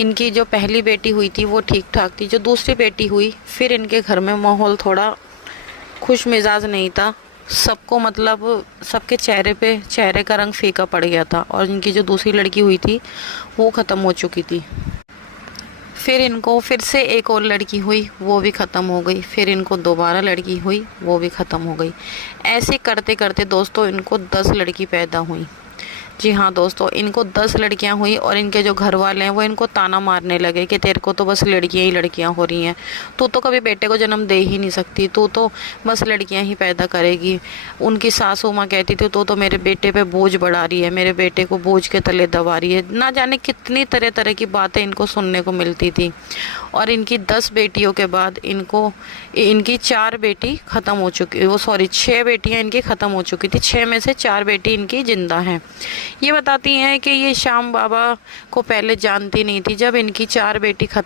इनकी जो पहली बेटी हुई थी वो ठीक ठाक थी, जो दूसरी बेटी हुई फिर इनके घर में माहौल थोड़ा खुश मिजाज नहीं था। सबको मतलब सबके चेहरे का रंग फीका पड़ गया था। और इनकी जो दूसरी लड़की हुई थी वो ख़त्म हो चुकी थी। फिर इनको फिर से एक और लड़की हुई, वो भी ख़त्म हो गई। फिर इनको दोबारा लड़की हुई, वो भी ख़त्म हो गई। ऐसे करते करते दोस्तों इनको 10 लड़की पैदा हुई। जी हाँ दोस्तों, इनको 10 लड़कियां हुई और इनके जो घर वाले हैं वो इनको ताना मारने लगे कि तेरे को तो बस लड़कियां ही लड़कियां हो रही हैं, तू तो कभी बेटे को जन्म दे ही नहीं सकती, तू तो बस लड़कियां ही पैदा करेगी। उनकी सासू माँ कहती थी तू तो मेरे बेटे पे बोझ बढ़ा रही है, मेरे बेटे को बोझ के तले दबा रही है। ना जाने कितनी तरह तरह की बातें इनको सुनने को मिलती थी। और इनकी 10 बेटियों के बाद इनकी 4 बेटी ख़त्म हो चुकी, वो सॉरी 6 बेटियां इनकी ख़त्म हो चुकी थी। 6 में से 4 बेटी इनकी जिंदा हैं। ये बताती हैं कि ये श्याम बाबा को पहले जानती नहीं थी। जब इनकी 6 बेटियां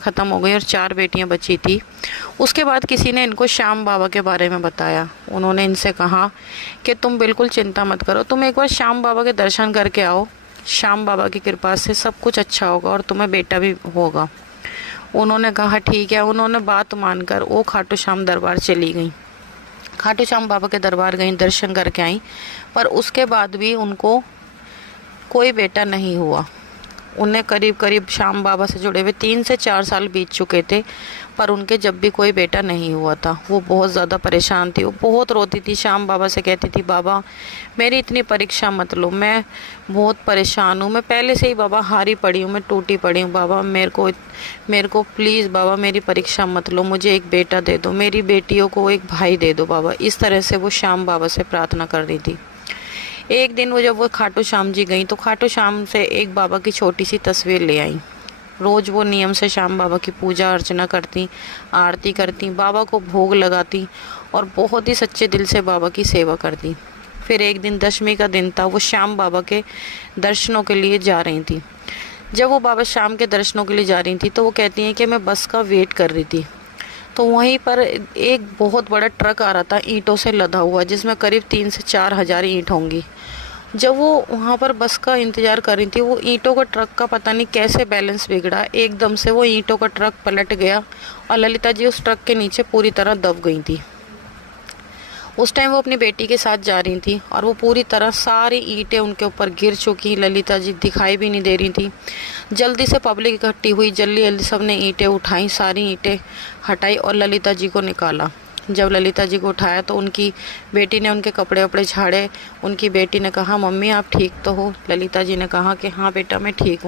ख़त्म हो गई और 4 बेटियां बची थी, उसके बाद किसी ने इनको श्याम बाबा के बारे में बताया। उन्होंने इनसे कहा कि तुम बिल्कुल चिंता मत करो, तुम एक बार श्याम बाबा के दर्शन करके आओ, श्याम बाबा की कृपा से सब कुछ अच्छा होगा और तुम्हें बेटा भी होगा। उन्होंने कहा ठीक है। उन्होंने बात मानकर वो खाटू श्याम दरबार चली गई। खाटू श्याम बाबा के दरबार गई, दर्शन करके आई, पर उसके बाद भी उनको कोई बेटा नहीं हुआ। उन्हें करीब करीब श्याम बाबा से जुड़े हुए 3 से 4 साल बीत चुके थे, पर उनके जब भी कोई बेटा नहीं हुआ था। वो बहुत ज़्यादा परेशान थी, वो बहुत रोती थी। श्याम बाबा से कहती थी बाबा मेरी इतनी परीक्षा मत लो, मैं बहुत परेशान हूँ, मैं पहले से ही बाबा हारी पड़ी हूँ, मैं टूटी पड़ी हूँ। बाबा मेरे को प्लीज़ बाबा मेरी परीक्षा मत लो, मुझे एक बेटा दे दो, मेरी बेटियों को एक भाई दे दो बाबा। इस तरह से वो श्याम बाबा से प्रार्थना कर रही थी। एक दिन जब वो खाटू श्याम जी गई तो खाटू श्याम से एक बाबा की छोटी सी तस्वीर ले आई। रोज़ वो नियम से श्याम बाबा की पूजा अर्चना करती, आरती करती, बाबा को भोग लगाती और बहुत ही सच्चे दिल से बाबा की सेवा करती। फिर एक दिन दशमी का दिन था, वो श्याम बाबा के दर्शनों के लिए जा रही थी। जब वो बाबा श्याम के दर्शनों के लिए जा रही थी तो वो कहती हैं कि मैं बस का वेट कर रही थी, तो वहीं पर एक बहुत बड़ा ट्रक आ रहा था ईंटों से लदा हुआ, जिसमें करीब 3 से 4 हज़ार ईंट होंगी। जब वो वहाँ पर बस का इंतज़ार कर रही थी, वो ईंटों का ट्रक का पता नहीं कैसे बैलेंस बिगड़ा, एकदम से वो ईंटों का ट्रक पलट गया और ललिता जी उस ट्रक के नीचे पूरी तरह दब गई थी। उस टाइम वो अपनी बेटी के साथ जा रही थी और वो पूरी तरह सारी ईंटें उनके ऊपर गिर चुकी। ललिता जी दिखाई भी नहीं दे रही थी। जल्दी से पब्लिक इकट्ठी हुई, जल्दी जल्दी सब ने ईंटें उठाई, सारी ईंटें हटाई और ललिता जी को निकाला। जब ललिता जी को उठाया तो उनकी बेटी ने उनके कपड़े वपड़े झाड़े। उनकी बेटी ने कहा मम्मी आप ठीक तो हो? ललिता जी ने कहा कि हाँ बेटा मैं ठीक हूँ।